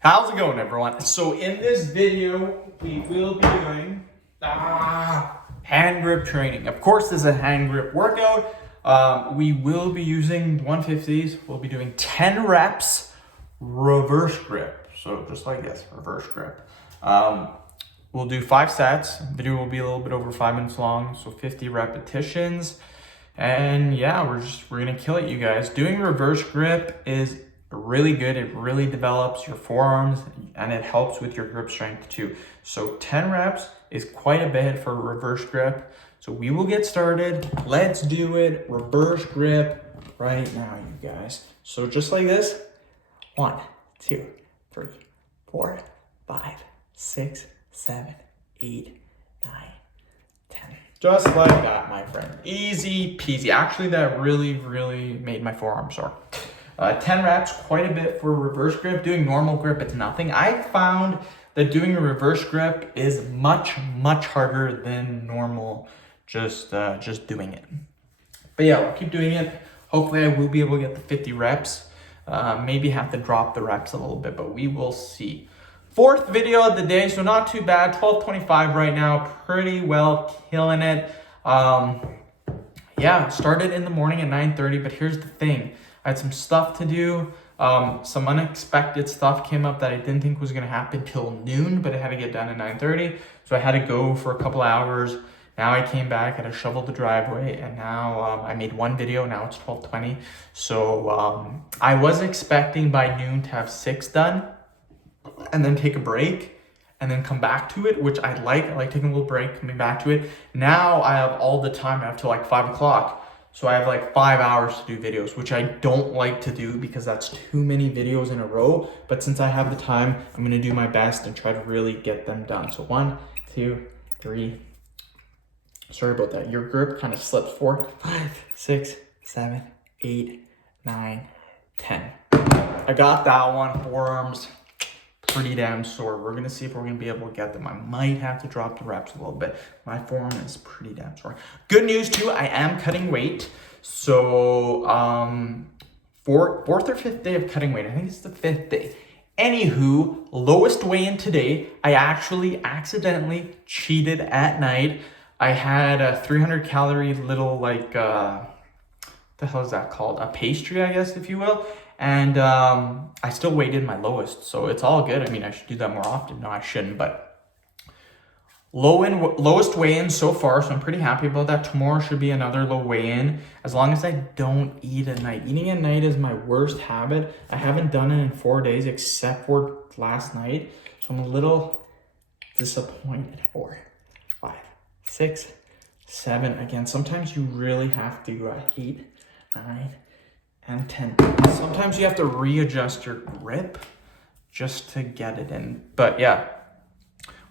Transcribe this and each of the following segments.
How's it going, everyone? So in this video, we will be doing hand grip training. Of course, this is a hand grip workout. We will be using 150s. We'll be doing 10 reps, reverse grip. So just like this, reverse grip. We'll do 5 sets. The video will be a little bit over 5 minutes long, so 50 repetitions. And yeah, we're gonna kill it, you guys. Doing reverse grip is really good. It really develops your forearms and it helps with your grip strength too. So 10 reps is quite a bit for reverse grip. So we will get started. Let's do it. Reverse grip right now, you guys. So just like this. 1, 2, 3, 4, 5, 6, 7, 8, 9, 10. Just like that, my friend. Easy peasy. Actually, that really made my forearm sore. 10 reps, quite a bit for reverse grip. Doing normal grip, it's nothing. I found that doing a reverse grip is much harder than normal, just doing it. But yeah, we'll keep doing it. Hopefully I will be able to get the 50 reps. Maybe have to drop the reps a little bit, but we will see. 4th video of the day, so not too bad. 12:25 right now, pretty well killing it. Yeah, started in the morning at 9:30, but here's the thing. I had some stuff to do. Some unexpected stuff came up that I didn't think was gonna happen till noon, but it had to get done at 9:30. So I had to go for a couple hours. Now I came back, had to shovel the driveway, and now I made 1 video. Now it's 12:20. So I was expecting by noon to have 6 done and then take a break and then come back to it, which I like. I like taking a little break, coming back to it. Now I have all the time. I have till like 5 o'clock. So I have like 5 hours to do videos, which I don't like to do because that's too many videos in a row. But since I have the time, I'm gonna do my best and try to really get them done. So 1, 2, 3. Sorry about that. Your grip kind of slips. 4, 5, 6, 7, 8, 9, 10. I got that one. Forearms, pretty damn sore. We're gonna see if we're gonna be able to get them. I might have to drop the reps a little bit. My forearm is pretty damn sore. Good news too, I am cutting weight. So 4th or 5th day of cutting weight. I think it's the 5th day. Anywho, lowest weigh-in today. I actually accidentally cheated at night. I had a 300 calorie little like the hell is that called? A pastry, I guess, if you will. And I still weighed in my lowest, so it's all good. I mean, I should do that more often. No, I shouldn't, but lowest weigh-in so far, so I'm pretty happy about that. Tomorrow should be another low weigh-in, as long as I don't eat at night. Eating at night is my worst habit. I haven't done it in 4 days except for last night, so I'm a little disappointed. 4, 5, 6, 7. Again, sometimes you really have to 8, 9, and 10. Sometimes you have to readjust your grip just to get it in. But yeah,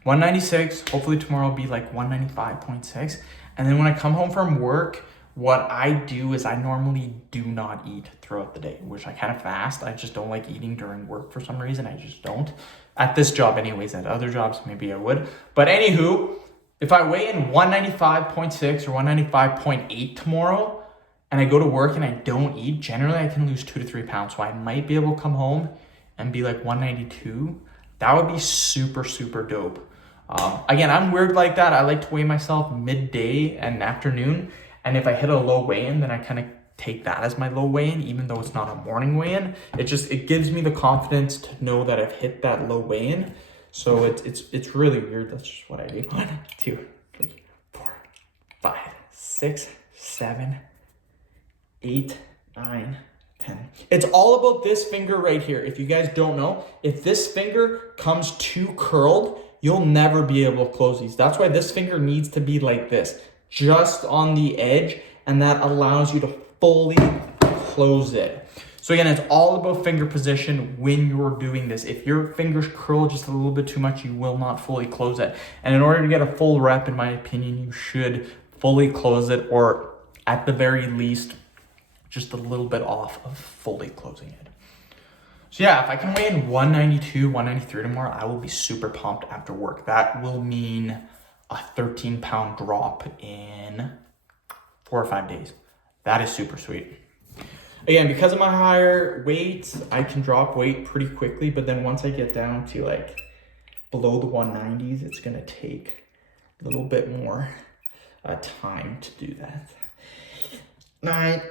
196. Hopefully tomorrow will be like 195.6. And then when I come home from work, what I do is I normally do not eat throughout the day, which I kind of fast. I just don't like eating during work for some reason. I just don't. At this job anyways. At other jobs, maybe I would. But anywho, if I weigh in 195.6 or 195.8 tomorrow, and I go to work and I don't eat, generally I can lose 2 to 3 pounds. So I might be able to come home and be like 192. That would be super dope. Again, I'm weird like that. I like to weigh myself midday and afternoon. And if I hit a low weigh-in, then I kind of take that as my low weigh-in, even though it's not a morning weigh-in. It gives me the confidence to know that I've hit that low weigh-in. So it's really weird. That's just what I do. 1, 2, 3, 4, 5, 6, 7, 8, 9, 10. It's all about this finger right here. If you guys don't know, if this finger comes too curled, you'll never be able to close these. That's why this finger needs to be like this, just on the edge, and that allows you to fully close it. So again, it's all about finger position when you're doing this. If your fingers curl just a little bit too much, you will not fully close it. And in order to get a full rep, in my opinion, you should fully close it, or at the very least, just a little bit off of fully closing it. So yeah, if I can weigh in 192, 193 tomorrow, I will be super pumped after work. That will mean a 13-pound drop in 4 or 5 days. That is super sweet. Again, because of my higher weight, I can drop weight pretty quickly, but then once I get down to like below the 190s, it's gonna take a little bit more time to do that. 9,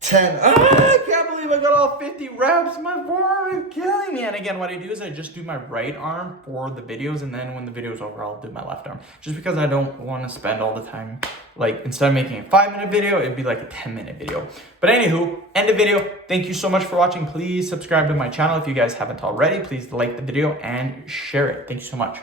10. I can't believe I got all 50 reps. My forearm is killing me. And again, what I do is I just do my right arm for the videos, and then when the video's over, I'll do my left arm. Just because I don't want to spend all the time, like instead of making a 5-minute video, it'd be like a 10-minute video. But anywho, end the video. Thank you so much for watching. Please subscribe to my channel if you guys haven't already. Please like the video and share it. Thank you so much.